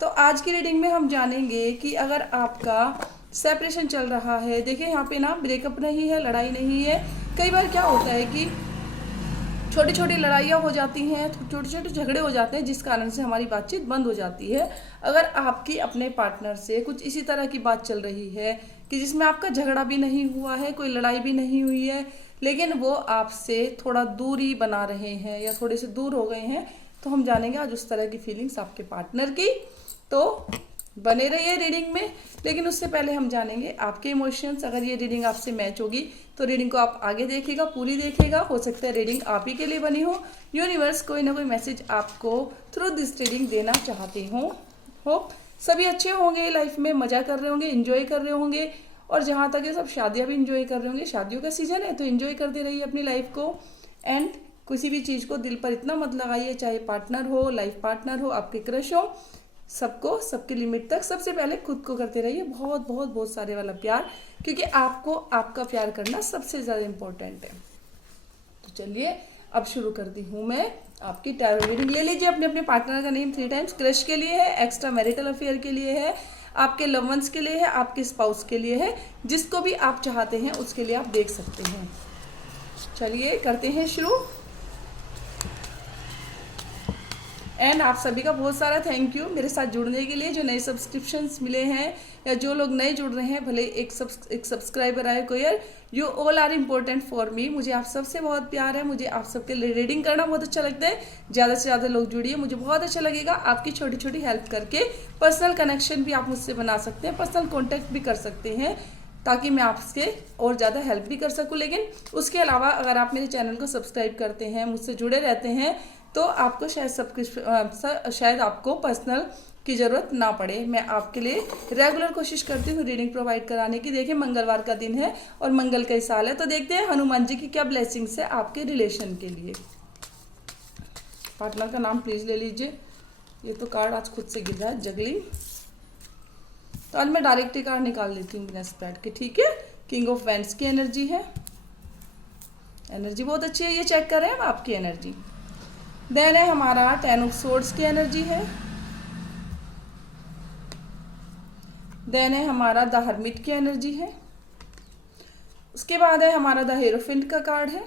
तो आज की रीडिंग में हम जानेंगे कि अगर आपका सेपरेशन चल रहा है, देखिए यहाँ पे ना ब्रेकअप नहीं है, लड़ाई नहीं है। कई बार क्या होता है कि छोटी छोटी लड़ाइयाँ हो जाती हैं, छोटे छोटे झगड़े हो जाते हैं, जिस कारण से हमारी बातचीत बंद हो जाती है। अगर आपकी अपने पार्टनर से कुछ इसी तरह की बात चल रही है कि जिसमें आपका झगड़ा भी नहीं हुआ है, कोई लड़ाई भी नहीं हुई है, लेकिन वो आपसे थोड़ा दूरी बना रहे हैं या थोड़े से दूर हो गए हैं, तो हम जानेंगे आज उस तरह की फीलिंग्स आपके पार्टनर की। तो बने रहिए रीडिंग में, लेकिन उससे पहले हम जानेंगे आपके इमोशंस। अगर ये रीडिंग आपसे मैच होगी तो रीडिंग को आप आगे देखिएगा, पूरी देखिएगा। हो सकता है रीडिंग आप ही के लिए बनी हो, यूनिवर्स कोई ना कोई मैसेज आपको थ्रू दिस रीडिंग देना चाहते हो। सभी अच्छे होंगे, लाइफ में मजा कर रहे होंगे, इंजॉय कर रहे होंगे, और जहाँ तक ये सब शादियाँ भी इंजॉय कर रहे होंगे। शादियों का सीजन है तो इंजॉय करते रहिए अपनी लाइफ को। एंड किसी भी चीज़ को दिल पर इतना मत लगाइए, चाहे पार्टनर हो, लाइफ पार्टनर हो, आपके क्रश हो, सबको सबकी लिमिट तक। सबसे पहले खुद को करते रहिए बहुत बहुत बहुत सारे वाला प्यार, क्योंकि आपको आपका प्यार करना सबसे ज़्यादा इम्पोर्टेंट है। तो चलिए अब शुरू करती हूँ मैं आपकी टैरो रीडिंग। ले लीजिए अपने अपने पार्टनर का नेम 3 टाइम्स। क्रश के लिए है, एक्स्ट्रा मैरिटल अफेयर के लिए है, आपके लव वंस के लिए है, आपके स्पाउस के लिए है, जिसको भी आप चाहते हैं उसके लिए आप देख सकते हैं। चलिए करते हैं शुरू। एंड आप सभी का बहुत सारा थैंक यू मेरे साथ जुड़ने के लिए। जो नए सब्सक्रिप्शंस मिले हैं या जो लोग नए जुड़ रहे हैं, भले एक सब्सक्राइबर आए कोई, you all are important for me. मुझे आप सबसे बहुत प्यार है, मुझे आप सबके लिए रीडिंग करना बहुत अच्छा लगता है। ज़्यादा से ज़्यादा लोग जुड़िए, मुझे बहुत अच्छा लगेगा। आपकी छोटी छोटी हेल्प करके पर्सनल कनेक्शन भी आप मुझसे बना सकते हैं, पर्सनल कॉन्टैक्ट भी कर सकते हैं, ताकि मैं आपसे और ज़्यादा हेल्प भी कर सकूं। लेकिन उसके अलावा अगर आप मेरे चैनल को सब्सक्राइब करते हैं, मुझसे जुड़े रहते हैं, तो आपको शायद आपको पर्सनल की ज़रूरत ना पड़े। मैं आपके लिए रेगुलर कोशिश करती हूँ रीडिंग प्रोवाइड कराने की। देखिए मंगलवार का दिन है और मंगल का ही साल है, तो देखते हैं हनुमान जी की क्या ब्लेसिंग्स है आपके रिलेशन के लिए। पार्टनर का नाम प्लीज़ ले लीजिए। ये तो कार्ड आज खुद से गिर रहा है, जगलिंग। तो आज मैं डायरेक्ट ही कार्ड निकाल लेती हूँ बिना स्प्रेड के, ठीक है। किंग ऑफ वैंड्स की एनर्जी है, एनर्जी बहुत अच्छी है, ये चेक कर रहे हैं हम आपकी एनर्जी। देन है हमारा 10 ऑफ सोर्ड्स की एनर्जी है। देन है हमारा द हर्मिट की एनर्जी है। उसके बाद है हमारा द हेरोफिंट का कार्ड है।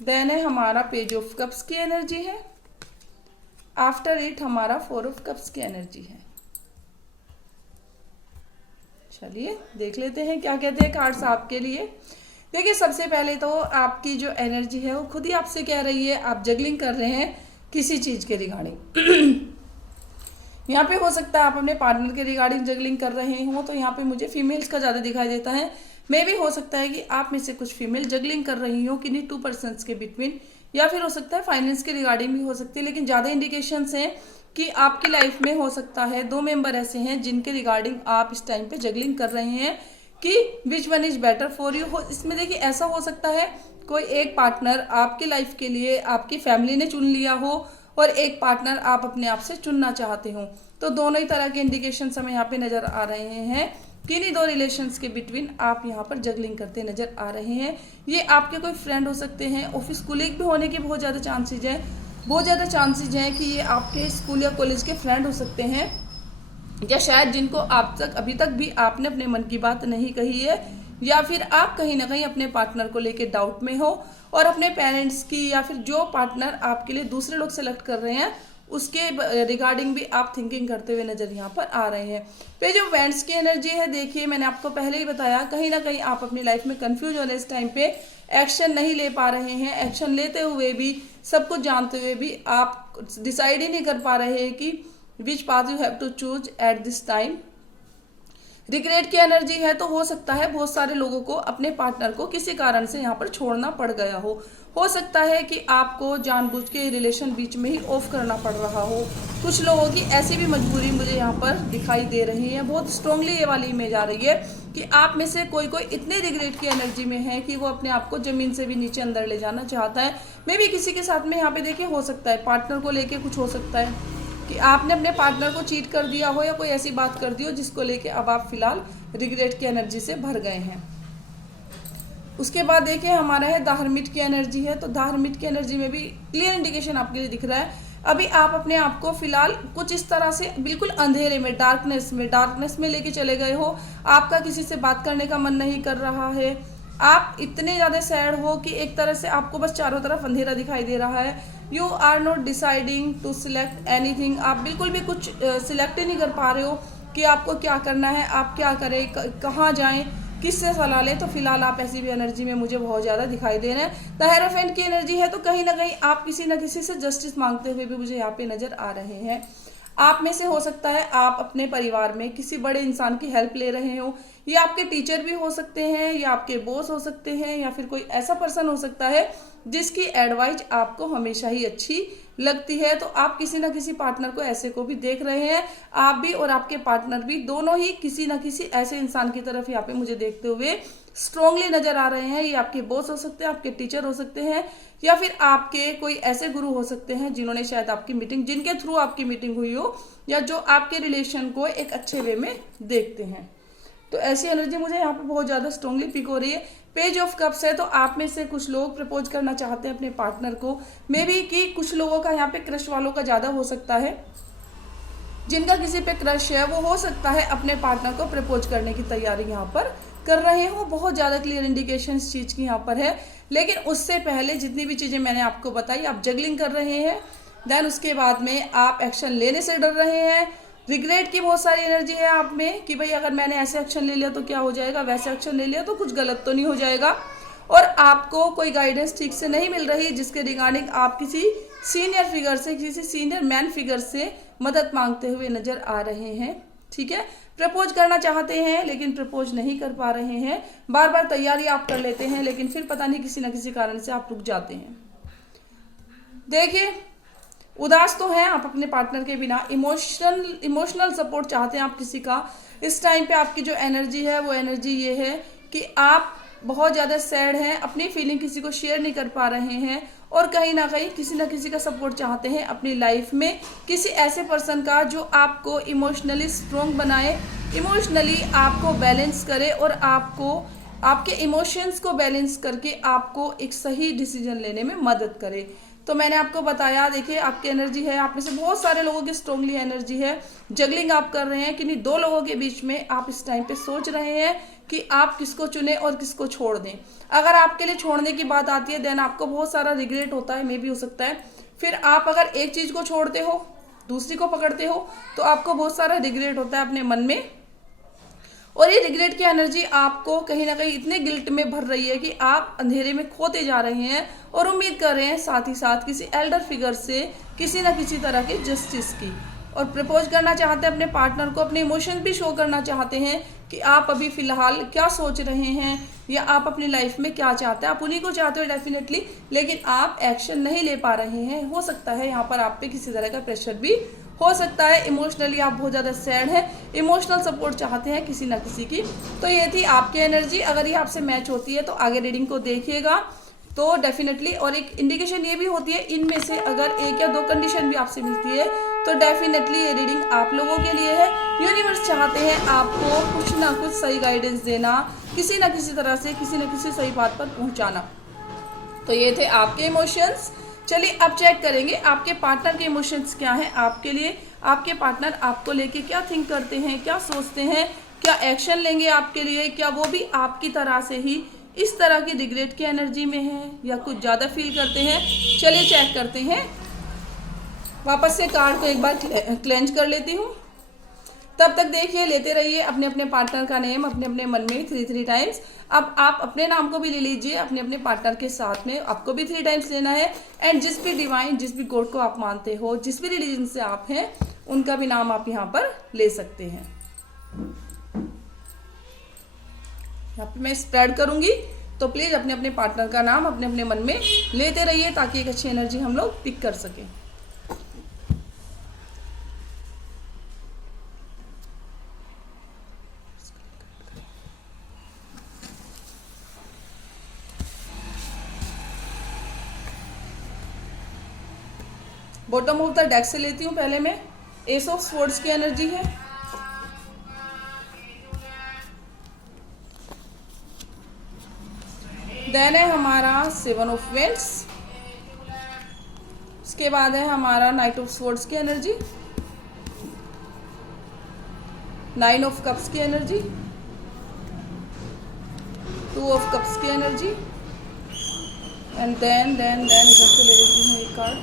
देन है हमारा पेज ऑफ कप्स की एनर्जी है। आफ्टर इट हमारा 4 ऑफ कप्स की एनर्जी है। चलिए देख लेते हैं क्या कहते हैं कार्ड्स आपके लिए। देखिए सबसे पहले तो आपकी जो एनर्जी है वो खुद ही आपसे कह रही है, आप जगलिंग कर रहे हैं किसी चीज़ के रिगार्डिंग। यहाँ पे हो सकता है आप अपने पार्टनर के रिगार्डिंग जगलिंग कर रहे हो, तो यहाँ पे मुझे फीमेल्स का ज़्यादा दिखाई देता है। मे भी हो सकता है कि आप में से कुछ फीमेल जगलिंग कर रही हो किन्हीं 2 पर्सन्स के बिटवीन, या फिर हो सकता है फाइनेंस के रिगार्डिंग भी हो सकती है। लेकिन ज़्यादा इंडिकेशंस हैं कि आपकी लाइफ में हो सकता है 2 मेंबर ऐसे हैं जिनके रिगार्डिंग आप इस टाइम पे जगलिंग कर रहे हैं कि which one is better for you. हो इसमें देखिए ऐसा हो सकता है कोई एक पार्टनर आपकी लाइफ के लिए आपकी फैमिली ने चुन लिया हो, और एक पार्टनर आप अपने आप से चुनना चाहते हो। तो दोनों ही तरह के इंडिकेशंस हमें यहाँ पे नज़र आ रहे हैं। किन्हीं 2 रिलेशंस के बिटवीन आप यहाँ पर जगलिंग करते नज़र आ रहे हैं। ये आपके कोई फ्रेंड हो सकते हैं, ऑफिस कुलीग भी होने के बहुत ज़्यादा चांसेज हैं। बहुत ज़्यादा चांसेज हैं कि ये आपके स्कूल या कॉलेज के फ्रेंड हो सकते हैं, या शायद जिनको आप तक अभी तक भी आपने अपने मन की बात नहीं कही है, या फिर आप कहीं ना कहीं अपने पार्टनर को लेके डाउट में हो, और अपने पेरेंट्स की या फिर जो पार्टनर आपके लिए दूसरे लोग सेलेक्ट कर रहे हैं उसके रिगार्डिंग भी आप थिंकिंग करते हुए नज़र यहाँ पर आ रहे हैं। पे जो वैंड्स की एनर्जी है, देखिए मैंने आपको पहले ही बताया, कहीं ना कहीं आप अपनी लाइफ में कंफ्यूज हो रहे हैं इस टाइम पे, एक्शन नहीं ले पा रहे हैं। एक्शन लेते हुए भी, सब कुछ जानते हुए भी आप डिसाइड ही नहीं कर पा रहे हैं कि which path you have to choose at this time. Regret की एनर्जी है, तो हो सकता है बहुत सारे लोगों को अपने पार्टनर को किसी कारण से यहाँ पर छोड़ना पड़ गया हो सकता है कि आपको जानबूझ के रिलेशन बीच में ही ऑफ करना पड़ रहा हो। कुछ लोगों की ऐसी भी मजबूरी मुझे यहाँ पर दिखाई दे रही है, बहुत स्ट्रांगली ये वाली इमेज आ रही है कि आप में से कोई कोई इतने रिग्रेट की एनर्जी में है कि वो अपने आप को ज़मीन से भी नीचे अंदर ले जाना चाहता है। मे भी किसी के साथ में यहाँ पे देखिए हो सकता है पार्टनर को लेके कुछ हो सकता है कि आपने अपने पार्टनर को चीट कर दिया हो, या कोई ऐसी बात कर दी हो जिसको लेके अब आप फिलहाल रिग्रेट की एनर्जी से भर गए हैं। उसके बाद देखिए हमारा है द हर्मिट की एनर्जी है। तो द हर्मिट की एनर्जी में भी क्लियर इंडिकेशन आपके लिए दिख रहा है, अभी आप अपने आप को फिलहाल कुछ इस तरह से बिल्कुल अंधेरे में, डार्कनेस में लेके चले गए हो। आपका किसी से बात करने का मन नहीं कर रहा है, आप इतने ज़्यादा सैड हो कि एक तरह से आपको बस चारों तरफ अंधेरा दिखाई दे रहा है। You are not deciding to select anything, आप बिल्कुल भी कुछ सिलेक्ट ही नहीं कर पा रहे हो कि आपको क्या करना है, आप क्या करें, कहाँ जाएं, किससे सलाह लें। तो फिलहाल आप ऐसी भी एनर्जी में मुझे बहुत ज़्यादा दिखाई दे रहे हैं। द हेरोफेंट की एनर्जी है, तो कहीं ना कहीं आप किसी न किसी से जस्टिस मांगते हुए भी मुझे यहाँ पे नजर आ रहे हैं। आप में से हो सकता है आप अपने परिवार में किसी बड़े इंसान की हेल्प ले रहे हो, ये आपके टीचर भी हो सकते हैं, या आपके बॉस हो सकते हैं, या फिर कोई ऐसा पर्सन हो सकता है जिसकी एडवाइस आपको हमेशा ही अच्छी लगती है। तो आप किसी ना किसी पार्टनर को ऐसे को भी देख रहे हैं, आप भी और आपके पार्टनर भी दोनों ही किसी ना किसी ऐसे इंसान की तरफ यहाँ पे मुझे देखते हुए स्ट्रांगली नजर आ रहे हैं। ये आपके बॉस हो सकते हैं, आपके टीचर हो सकते हैं, या फिर आपके कोई ऐसे गुरु हो सकते हैं जिन्होंने शायद आपकी मीटिंग, जिनके थ्रू आपकी मीटिंग हुई हो, या जो आपके रिलेशन को एक अच्छे वे में देखते हैं। तो ऐसी एनर्जी मुझे यहाँ पे बहुत ज़्यादा स्ट्रांगली पिक हो रही है। पेज ऑफ कप्स है, तो आप में से कुछ लोग प्रपोज करना चाहते हैं अपने पार्टनर को, मे बी कि कुछ लोगों का यहाँ पे क्रश वालों का ज़्यादा हो सकता है, जिनका किसी पे क्रश है वो हो सकता है अपने पार्टनर को प्रपोज करने की तैयारी यहाँ पर कर रहे हो। बहुत ज़्यादा क्लियर इंडिकेशन इस चीज़ की यहाँ पर है। लेकिन उससे पहले जितनी भी चीज़ें मैंने आपको बताई, आप जगलिंग कर रहे हैं, देन उसके बाद में आप एक्शन लेने से डर रहे हैं। रिग्रेट की बहुत सारी एनर्जी है आप में कि भाई अगर मैंने ऐसे एक्शन ले लिया तो क्या हो जाएगा, वैसे एक्शन ले लिया तो कुछ गलत तो नहीं हो जाएगा। और आपको कोई गाइडेंस ठीक से नहीं मिल रही, जिसके रिगार्डिंग आप किसी सीनियर फिगर से, किसी सीनियर मैन फिगर से मदद मांगते हुए नजर आ रहे हैं। ठीक है, प्रपोज करना चाहते हैं लेकिन प्रपोज नहीं कर पा रहे हैं, बार बार तैयारी आप कर लेते हैं लेकिन फिर पता नहीं किसी न किसी कारण से आप रुक जाते हैं। देखिए, उदास तो हैं आप अपने पार्टनर के बिना, इमोशनल सपोर्ट चाहते हैं आप किसी का। इस टाइम पे आपकी जो एनर्जी है वो एनर्जी ये है कि आप बहुत ज़्यादा सैड हैं, अपनी फीलिंग किसी को शेयर नहीं कर पा रहे हैं, और कहीं ना कहीं किसी ना किसी का सपोर्ट चाहते हैं अपनी लाइफ में, किसी ऐसे पर्सन का जो आपको इमोशनली स्ट्रॉन्ग बनाए, इमोशनली आपको बैलेंस करे, और आपको आपके इमोशंस को बैलेंस करके आपको एक सही डिसीजन लेने में मदद करे। तो मैंने आपको बताया, देखिए आपकी एनर्जी है, आप में से बहुत सारे लोगों की स्ट्रांगली एनर्जी है, जगलिंग आप कर रहे हैं किन्हीं दो लोगों के बीच में। आप इस टाइम पे सोच रहे हैं कि आप किसको चुने और किसको छोड़ दें। अगर आपके लिए छोड़ने की बात आती है देन आपको बहुत सारा रिग्रेट होता है, मे भी हो सकता है। फिर आप अगर एक चीज़ को छोड़ते हो दूसरी को पकड़ते हो तो आपको बहुत सारा रिग्रेट होता है अपने मन में, और ये रिग्रेट की एनर्जी आपको कहीं ना कहीं इतने गिल्ट में भर रही है कि आप अंधेरे में खोते जा रहे हैं, और उम्मीद कर रहे हैं साथ ही साथ किसी एल्डर फिगर से किसी ना किसी तरह की जस्टिस की। और प्रपोज करना चाहते हैं अपने पार्टनर को, अपने इमोशंस भी शो करना चाहते हैं कि आप अभी फिलहाल क्या सोच रहे हैं, या आप अपनी लाइफ में क्या चाहते हैं। आप उन्हीं को चाहते हो डेफिनेटली, लेकिन आप एक्शन नहीं ले पा रहे हैं। हो सकता है यहाँ पर आप पे किसी तरह का प्रेशर भी हो सकता है, इमोशनली आप बहुत ज़्यादा सैड हैं, इमोशनल सपोर्ट चाहते हैं किसी ना किसी की। तो ये थी आपकी एनर्जी। अगर ये आपसे मैच होती है तो आगे रीडिंग को देखिएगा तो डेफिनेटली, और एक इंडिकेशन ये भी होती है, इनमें से अगर एक या दो कंडीशन भी आपसे मिलती है तो डेफिनेटली ये रीडिंग आप लोगों के लिए है। यूनिवर्स चाहते हैं आपको कुछ ना कुछ सही गाइडेंस देना, किसी ना किसी तरह से किसी ना किसी सही बात पर पहुंचाना। तो ये थे आपके इमोशंस। चलिए अब चेक करेंगे आपके पार्टनर के इमोशंस क्या हैं आपके लिए। आपके पार्टनर आपको लेके क्या थिंक करते हैं, क्या सोचते हैं, क्या एक्शन लेंगे आपके लिए, क्या वो भी आपकी तरह से ही इस तरह की रिग्रेट की एनर्जी में है या कुछ ज़्यादा फील करते हैं। चलिए चेक करते हैं। वापस से कार्ड को एक बार क्लेंज कर लेती हूँ। तब तक देखिए, लेते रहिए अपने अपने पार्टनर का नेम अपने अपने मन में 3 टाइम्स। अब आप अपने नाम को भी ले लीजिए अपने अपने पार्टनर के साथ में, आपको भी 3 टाइम्स लेना है। एंड जिस भी डिवाइन, जिस भी गॉड को आप मानते हो, जिस भी रिलीजन से आप हैं, उनका भी नाम आप यहाँ पर ले सकते हैं। यहाँ पे मैं स्प्रेड करूंगी, तो प्लीज अपने अपने पार्टनर का नाम अपने अपने मन में लेते रहिए ताकि एक अच्छी एनर्जी हम लोग पिक कर सकें। बॉटम ऑफ द डेक से लेती हूँ पहले मैं। एस ऑफ स्वॉर्ड्स की एनर्जी है, देन है हमारा 7 ऑफ वेंट्स, उसके बाद है हमारा नाइट ऑफ स्वॉर्ड्स की एनर्जी, 9 ऑफ कप्स की एनर्जी, 2 ऑफ कप्स की एनर्जी, एंड देन इधर से ले लेती हूँ एक कार्ड,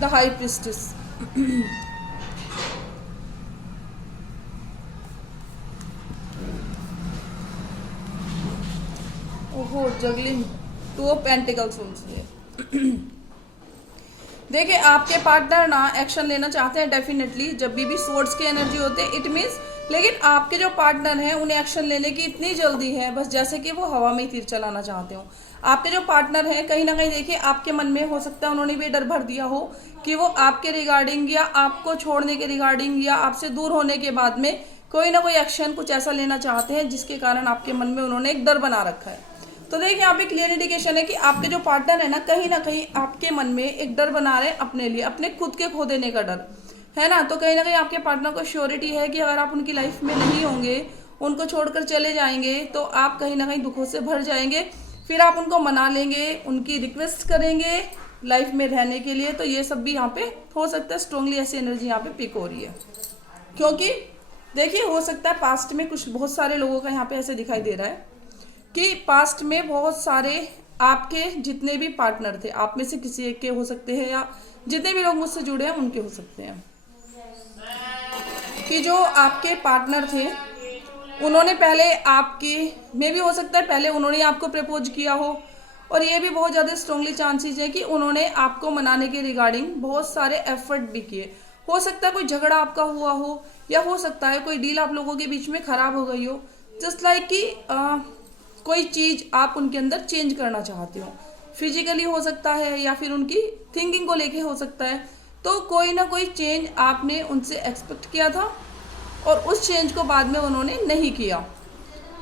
द हाई प्रिस्टेस। ओहो, जगलिंग, 2 ऑफ पेंटिकल्स उनसे। देखिए आपके पार्टनर ना एक्शन लेना चाहते हैं डेफिनेटली, जब भी स्वॉर्ड्स की एनर्जी होते हैं इट मीन्स, लेकिन आपके जो पार्टनर हैं उन्हें एक्शन लेने की इतनी जल्दी है, बस जैसे कि वो हवा में तीर चलाना चाहते हो। आपके जो पार्टनर हैं कहीं ना कहीं देखिए आपके मन में हो सकता है उन्होंने भी डर भर दिया हो कि वो आपके रिगार्डिंग या आपको छोड़ने के रिगार्डिंग या आपसे दूर होने के बाद में कोई ना कोई एक्शन कुछ ऐसा लेना चाहते हैं जिसके कारण आपके मन में उन्होंने एक डर बना रखा है। तो देखिए यहाँ पे क्लियर इंडिकेशन है कि आपके जो पार्टनर है ना कहीं आपके मन में एक डर बना रहे हैं अपने लिए, अपने खुद के खो देने का डर है ना। तो कहीं ना कहीं आपके पार्टनर को श्योरिटी है कि अगर आप उनकी लाइफ में नहीं होंगे, उनको छोड़कर चले जाएंगे तो आप कहीं ना कहीं दुखों से भर जाएंगे, फिर आप उनको मना लेंगे, उनकी रिक्वेस्ट करेंगे लाइफ में रहने के लिए। तो ये सब भी यहाँ पे हो सकता है, स्ट्रांगली ऐसी एनर्जी यहाँ पे पिक हो रही है, क्योंकि देखिए हो सकता है पास्ट में कुछ बहुत सारे लोगों का यहाँ पे ऐसे दिखाई दे रहा है कि पास्ट में बहुत सारे आपके जितने भी पार्टनर थे, आप में से किसी एक के हो सकते हैं या जितने भी लोग मुझसे जुड़े हैं उनके हो सकते हैं, कि जो आपके पार्टनर थे उन्होंने पहले आपकी में भी हो सकता है पहले उन्होंने आपको प्रपोज किया हो, और ये भी बहुत ज़्यादा स्ट्रांगली चांसेस है कि उन्होंने आपको मनाने के रिगार्डिंग बहुत सारे एफर्ट भी किए। हो सकता है कोई झगड़ा आपका हुआ हो, या हो सकता है कोई डील आप लोगों के बीच में खराब हो गई हो, जस्ट लाइक कि कोई चीज़ आप उनके अंदर चेंज करना चाहते हो, फिजिकली हो सकता है या फिर उनकी थिंकिंग को लेके हो सकता है। तो कोई ना कोई चेंज आपने उनसे एक्सपेक्ट किया था और उस चेंज को बाद में उन्होंने नहीं किया,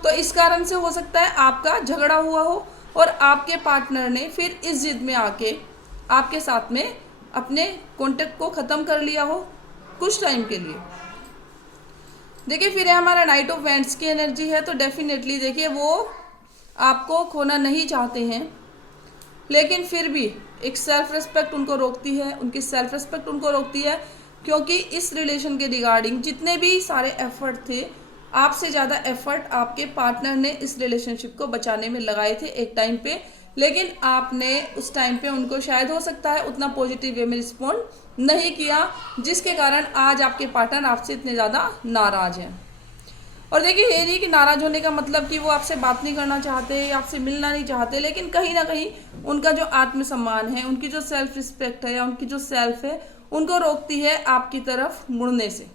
तो इस कारण से हो सकता है आपका झगड़ा हुआ हो और आपके पार्टनर ने फिर इस जिद में आके आपके साथ में अपने कॉन्टेक्ट को ख़त्म कर लिया हो कुछ टाइम के लिए। देखिए फिर है हमारा नाइट ऑफ वैंड्स की एनर्जी है, तो डेफिनेटली देखिए वो आपको खोना नहीं चाहते हैं, लेकिन फिर भी एक सेल्फ रिस्पेक्ट उनको रोकती है, उनकी सेल्फ रिस्पेक्ट उनको रोकती है, क्योंकि इस रिलेशन के रिगार्डिंग जितने भी सारे एफर्ट थे, आपसे ज़्यादा एफर्ट आपके पार्टनर ने इस रिलेशनशिप को बचाने में लगाए थे एक टाइम पे, लेकिन आपने उस टाइम पे उनको शायद हो सकता है उतना पॉजिटिव वे में रिस्पॉन्ड नहीं किया, जिसके कारण आज आपके पार्टनर आपसे इतने ज़्यादा नाराज़ हैं। और देखिए ये नहीं कि नाराज़ होने का मतलब कि वो आपसे बात नहीं करना चाहते या आपसे मिलना नहीं चाहते, लेकिन कहीं ना कहीं उनका जो आत्मसम्मान है, उनकी जो सेल्फ रिस्पेक्ट है या उनकी जो सेल्फ है, उनको रोकती है आपकी तरफ मुड़ने से।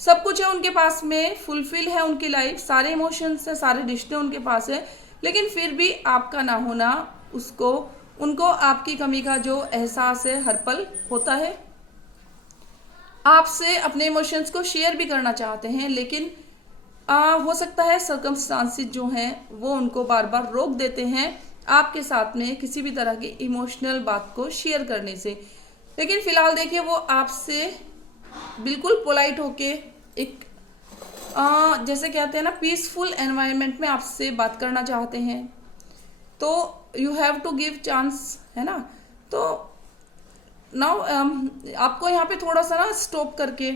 सब कुछ है उनके पास में, फुलफिल है उनकी लाइफ, सारे इमोशंस है, सारे रिश्ते उनके पास है, लेकिन फिर भी आपका ना होना उनको आपकी कमी का जो एहसास है हर पल होता है। आपसे अपने इमोशंस को शेयर भी करना चाहते हैं, लेकिन हो सकता है सर्कमस्टांसेस जो हैं वो उनको बार बार रोक देते हैं आपके साथ में किसी भी तरह की इमोशनल बात को शेयर करने से। लेकिन फ़िलहाल देखिए वो आपसे बिल्कुल पोलाइट होके एक जैसे कहते हैं ना पीसफुल एनवायरनमेंट में आपसे बात करना चाहते हैं, तो you have to give chance, है ना। तो नाउ आपको यहाँ पे थोड़ा सा ना स्टॉप करके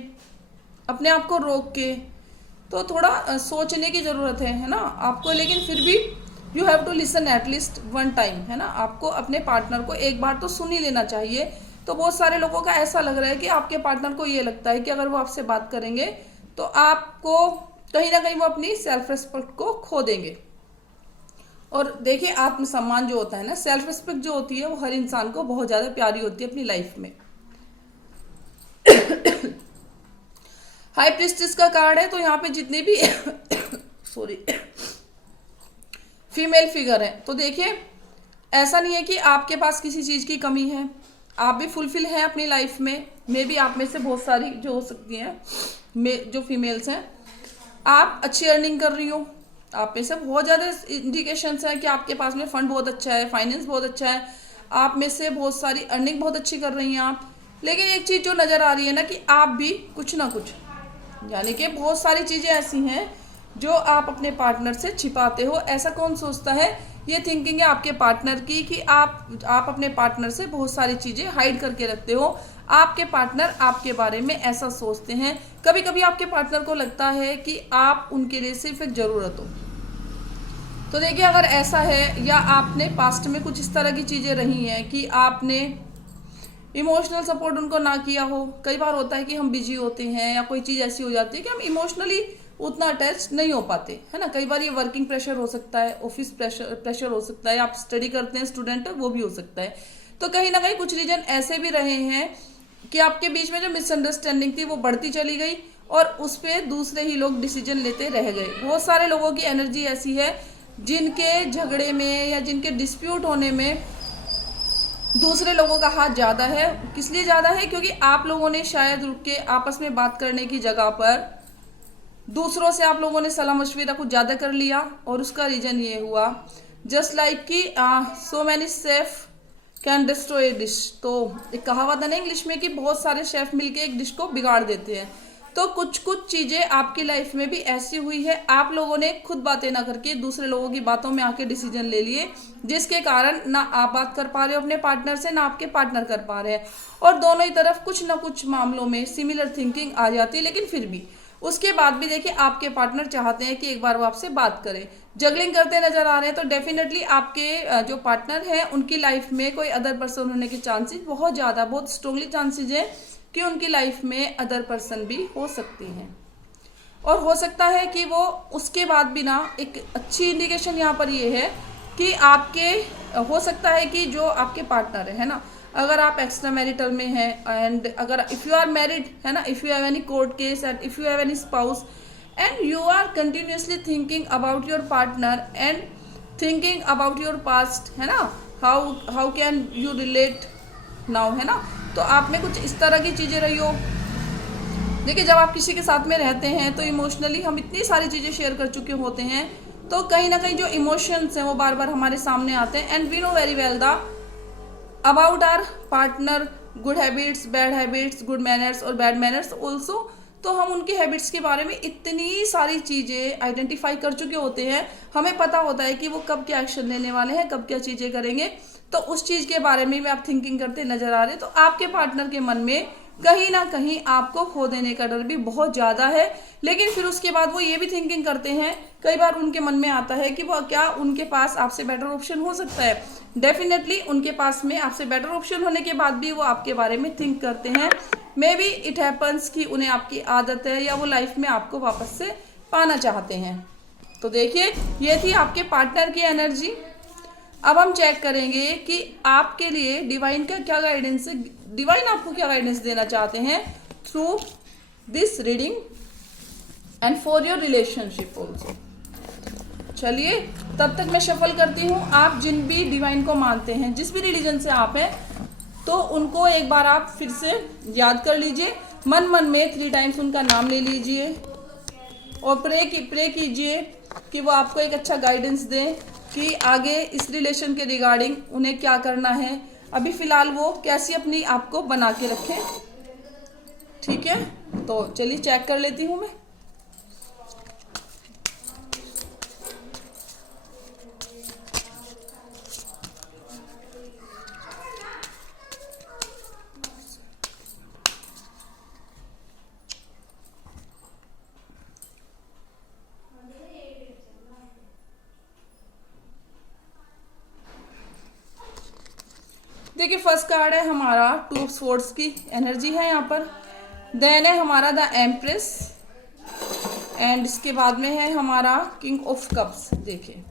अपने आप को रोक के तो थोड़ा सोचने की ज़रूरत है ना आपको, लेकिन फिर भी you have to listen at least one time, है ना। आपको अपने पार्टनर को एक बार तो सुन ही लेना चाहिए। तो बहुत सारे लोगों का ऐसा लग रहा है कि आपके पार्टनर को ये लगता है कि अगर वो आपसे बात करेंगे तो आपको कहीं ना कहीं वो अपनी सेल्फ रिस्पेक्ट को खो देंगे। और देखिए आत्मसम्मान जो होता है ना, सेल्फ रिस्पेक्ट जो होती है वो हर इंसान को बहुत ज़्यादा प्यारी होती है अपनी लाइफ में। हाई प्रिस्टेस का कार्ड है, तो यहाँ पे जितने भी सॉरी फीमेल फिगर है, तो देखिए ऐसा नहीं है कि आपके पास किसी चीज़ की कमी है, आप भी फुलफिल हैं अपनी लाइफ में। मे भी आप में से बहुत सारी जो हो सकती हैं जो फीमेल्स हैं, आप अच्छी अर्निंग कर रही हो, आप में से बहुत ज़्यादा इंडिकेशंस हैं कि आपके पास में फंड बहुत अच्छा है, फाइनेंस बहुत अच्छा है, आप में से बहुत सारी अर्निंग बहुत अच्छी कर रही हैं आप। लेकिन एक चीज़ जो नज़र आ रही है ना कि आप भी कुछ ना कुछ यानी कि बहुत सारी चीज़ें ऐसी हैं जो आप अपने पार्टनर से छिपाते हो। ऐसा कौन सोचता है? ये थिंकिंग है आपके पार्टनर की कि आप अपने पार्टनर से बहुत सारी चीज़ें हाइड करके रखते हो। आपके पार्टनर आपके बारे में ऐसा सोचते हैं। कभी कभी आपके पार्टनर को लगता है कि आप उनके लिए सिर्फ एक ज़रूरत हो। तो देखिए, अगर ऐसा है या आपने पास्ट में कुछ इस तरह की चीज़ें रही हैं कि आपने इमोशनल सपोर्ट उनको ना किया हो। कई बार होता है कि हम बिजी होते हैं या कोई चीज़ ऐसी हो जाती है कि हम इमोशनली उतना अटैच नहीं हो पाते, है ना। कई बार ये वर्किंग प्रेशर हो सकता है, ऑफिस प्रेशर हो सकता है, आप स्टडी करते हैं, स्टूडेंट है, वो भी हो सकता है। तो कहीं ना कहीं कुछ रीजन ऐसे भी रहे हैं कि आपके बीच में जो मिसअंडरस्टैंडिंग थी वो बढ़ती चली गई और उस पर दूसरे ही लोग डिसीजन लेते रह गए। बहुत सारे लोगों की एनर्जी ऐसी है जिनके झगड़े में या जिनके डिस्प्यूट होने में दूसरे लोगों का हाथ ज़्यादा है। किस लिए ज़्यादा है? क्योंकि आप लोगों ने शायद रुक के आपस में बात करने की जगह पर दूसरों से आप लोगों ने सलाह मशविरा कुछ ज़्यादा कर लिया और उसका रीज़न ये हुआ, जस्ट लाइक कि so many chef can destroy A dish. तो एक कहावत है ना इंग्लिश में कि बहुत सारे शेफ मिलके एक डिश को बिगाड़ देते हैं। तो कुछ कुछ चीज़ें आपकी लाइफ में भी ऐसी हुई है, आप लोगों ने खुद बातें ना करके दूसरे लोगों की बातों में आके डिसीजन ले लिए, जिसके कारण ना आप बात कर पा रहे हो अपने पार्टनर से, ना आपके पार्टनर कर पा रहे हैं। और दोनों ही तरफ कुछ ना कुछ मामलों में सिमिलर थिंकिंग आ जाती है। लेकिन फिर भी उसके बाद भी देखिए, आपके पार्टनर चाहते हैं कि एक बार वो आपसे बात करें। जगलिंग करते नजर आ रहे हैं तो डेफिनेटली आपके जो पार्टनर हैं उनकी लाइफ में कोई अदर पर्सन होने के चांसेस बहुत ज़्यादा, बहुत स्ट्रांगली चांसेस हैं कि उनकी लाइफ में अदर पर्सन भी हो सकती हैं। और हो सकता है कि वो उसके बाद भी ना, एक अच्छी इंडिकेशन यहाँ पर ये है कि आपके हो सकता है कि जो आपके पार्टनर है ना, अगर आप एक्स्ट्रा मैरिटल में हैं एंड अगर इफ़ यू आर मैरिड, है ना, if you have any court case and if you have any spouse and you are continuously thinking about your partner and thinking about your past, है ना, how can you relate now, है ना। तो आप में कुछ इस तरह की चीज़ें रही हो। देखिए, जब आप किसी के साथ में रहते हैं तो इमोशनली हम इतनी सारी चीज़ें शेयर कर चुके होते हैं, तो कहीं ना कहीं जो इमोशंस हैं वो बार बार हमारे सामने आते हैं। And we know very well the about our partner, good habits, good manners और बैड मैनर्स ऑल्सो। तो हम उनके हैबिट्स के बारे में इतनी सारी चीज़ें आइडेंटिफाई कर चुके होते हैं, हमें पता होता है कि वो कब क्या एक्शन लेने वाले हैं, कब क्या चीज़ें करेंगे। तो उस चीज़ के बारे में भी आप थिंकिंग करते नजर आ रहे हैं। तो आपके पार्टनर के मन में कहीं ना कहीं आपको खो देने का डर भी बहुत ज़्यादा है। लेकिन फिर उसके बाद वो ये भी थिंकिंग करते हैं, कई बार उनके मन में आता है कि वो क्या उनके पास आपसे बेटर ऑप्शन हो सकता है। डेफिनेटली उनके पास में आपसे बेटर ऑप्शन होने के बाद भी वो आपके बारे में थिंक करते हैं। मे बी इट हैपन्स कि उन्हें आपकी आदत है या वो लाइफ में आपको वापस से पाना चाहते हैं। तो देखिए, ये थी आपके पार्टनर की एनर्जी। अब हम चेक करेंगे कि आपके लिए डिवाइन का क्या गाइडेंस है, डिवाइन आपको क्या गाइडेंस देना चाहते हैं through this reading and for your relationship also. चलिए, तब तक मैं शफल करती हूँ। आप जिन भी डिवाइन को मानते हैं, जिस भी रिलीजन से आप हैं, तो उनको एक बार आप फिर से याद कर लीजिए, मन मन में 3 टाइम्स उनका नाम ले लीजिए और प्रे कीजिए कि वो आपको एक अच्छा गाइडेंस दें कि आगे इस रिलेशन के रिगार्डिंग उन्हें क्या करना है। अभी फ़िलहाल वो कैसी अपनी आप को बना के रखें। ठीक है, तो चलिए चेक कर लेती हूँ मैं। देखिए, फर्स्ट कार्ड है हमारा 2 स्वॉर्ड्स की एनर्जी है यहाँ पर। देन है हमारा द एम्प्रेस एंड इसके बाद में है हमारा किंग ऑफ कप्स। देखिए,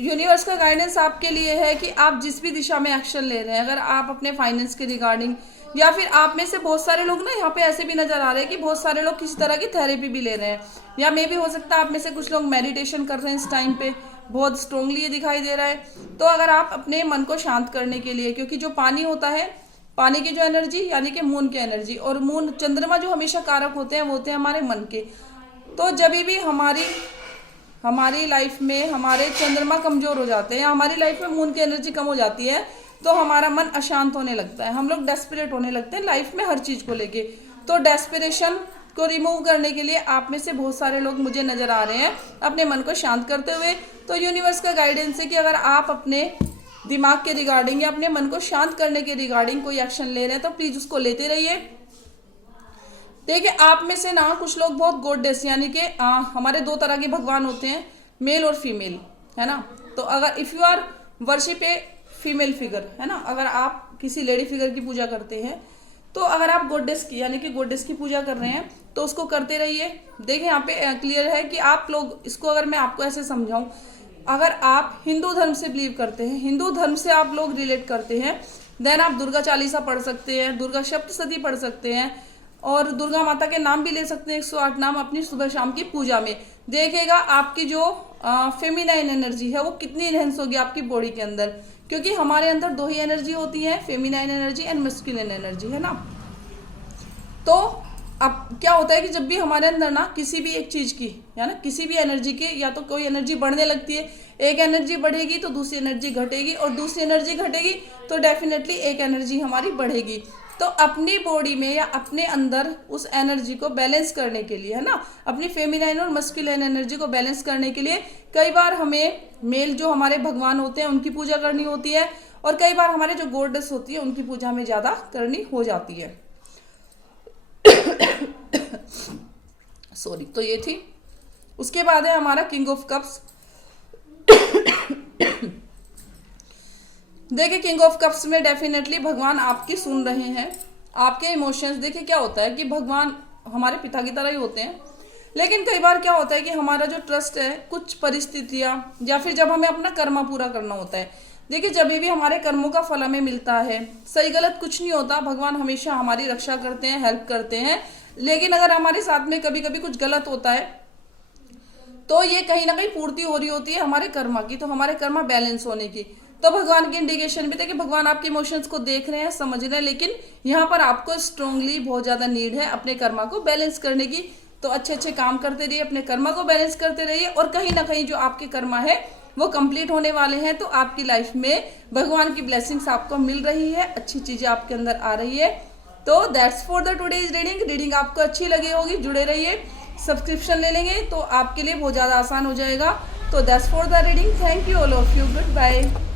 यूनिवर्स का गाइडेंस आपके लिए है कि आप जिस भी दिशा में एक्शन ले रहे हैं, अगर आप अपने फाइनेंस के रिगार्डिंग, या फिर आप में से बहुत सारे लोग ना यहाँ पे ऐसे भी नजर आ रहे हैं कि बहुत सारे लोग किसी तरह की थेरेपी भी ले रहे हैं, या मे भी हो सकता है आप में से कुछ लोग मेडिटेशन कर रहे हैं इस टाइम पे, बहुत स्ट्रांगली ये दिखाई दे रहा है। तो अगर आप अपने मन को शांत करने के लिए, क्योंकि जो पानी होता है, पानी की जो एनर्जी यानी कि मून की एनर्जी, और मून चंद्रमा जो हमेशा कारक होते हैं वो होते हैं हमारे मन के। तो जब भी हमारी लाइफ में हमारे चंद्रमा कमज़ोर हो जाते हैं या हमारी लाइफ में मून की एनर्जी कम हो जाती है, तो हमारा मन अशांत होने लगता है, हम लोग डेस्परेट होने लगते हैं लाइफ में हर चीज़ को लेके। तो डेस्परेशन को रिमूव करने के लिए आप में से बहुत सारे लोग मुझे नज़र आ रहे हैं अपने मन को शांत करते हुए। तो यूनिवर्स का गाइडेंस है कि अगर आप अपने दिमाग के रिगार्डिंग या अपने मन को शांत करने के रिगार्डिंग कोई एक्शन ले रहे हैं तो प्लीज़ उसको लेते रहिए। देखिए, आप में से ना कुछ लोग बहुत गॉडेस, यानी कि हमारे दो तरह के भगवान होते हैं, मेल और फीमेल, है ना। तो अगर if you are worship a female figure, है ना, अगर आप किसी लेडी फिगर की पूजा करते हैं तो अगर आप गॉडेस की यानी कि गॉडेस की पूजा कर रहे हैं तो उसको करते रहिए। देखिए, यहाँ पे क्लियर है कि आप लोग इसको, अगर मैं आपको ऐसे समझाऊं, अगर आप हिंदू धर्म से बिलीव करते हैं, हिंदू धर्म से आप लोग रिलेट करते हैं, देन आप दुर्गा चालीसा पढ़ सकते हैं, दुर्गा सप्तशती पढ़ सकते हैं और दुर्गा माता के नाम भी ले सकते हैं, 108 नाम अपनी सुबह शाम की पूजा में। देखिएगा आपकी जो फेमिनाइन एनर्जी है वो कितनी इनहेंस होगी आपकी बॉडी के अंदर, क्योंकि हमारे अंदर दो ही एनर्जी होती है, feminine energy and masculine energy, है ना। तो अब क्या होता है कि जब भी हमारे अंदर ना किसी भी एक चीज़ की या ना किसी भी एनर्जी की या तो कोई एनर्जी बढ़ने लगती है, एक एनर्जी बढ़ेगी तो दूसरी एनर्जी घटेगी और दूसरी एनर्जी घटेगी तो डेफिनेटली एक एनर्जी हमारी बढ़ेगी। तो अपनी बॉडी में या अपने अंदर उस एनर्जी को बैलेंस करने के लिए, है ना, अपनी फेमिनाइन और मस्कुलिन एनर्जी को बैलेंस करने के लिए कई बार हमें मेल जो हमारे भगवान होते हैं उनकी पूजा करनी होती है और कई बार हमारे जो गॉडेस होती है उनकी पूजा हमें ज़्यादा करनी हो जाती है। सॉरी, तो ये थी। उसके बाद है हमारा किंग ऑफ कप्स। देखिए, किंग ऑफ कप्स में डेफिनेटली भगवान आपकी सुन रहे हैं, आपके इमोशंस। देखिए क्या होता है कि भगवान हमारे पिता की तरह ही होते हैं, लेकिन कई बार क्या होता है कि हमारा जो ट्रस्ट है, कुछ परिस्थितियां या फिर जब हमें अपना कर्म पूरा करना होता है, देखिए जब भी हमारे कर्मों का फल हमें मिलता है, सही गलत कुछ नहीं होता, भगवान हमेशा हमारी रक्षा करते हैं, हेल्प करते हैं। लेकिन अगर हमारे साथ में कभी कभी कुछ गलत होता है तो ये कहीं ना कहीं पूर्ति हो रही होती है हमारे कर्मा की, तो हमारे कर्मा बैलेंस होने की। तो भगवान की इंडिकेशन भी था कि भगवान आपके इमोशंस को देख रहे हैं, समझ रहे हैं, लेकिन यहाँ पर आपको स्ट्रांगली बहुत ज़्यादा नीड है अपने कर्मा को बैलेंस करने की। तो अच्छे अच्छे काम करते रहिए, अपने कर्मा को बैलेंस करते रहिए और कहीं ना कहीं जो आपके कर्मा है वो कंप्लीट होने वाले हैं। तो आपकी लाइफ में भगवान की ब्लेसिंग्स आपको मिल रही है, अच्छी चीज़ें आपके अंदर आ रही है। तो that's for the today's reading आपको अच्छी लगी होगी, जुड़े रहिए। सब्सक्रिप्शन ले लेंगे तो आपके लिए बहुत ज़्यादा आसान हो जाएगा। तो that's for the reading. Thank you all of you, good bye.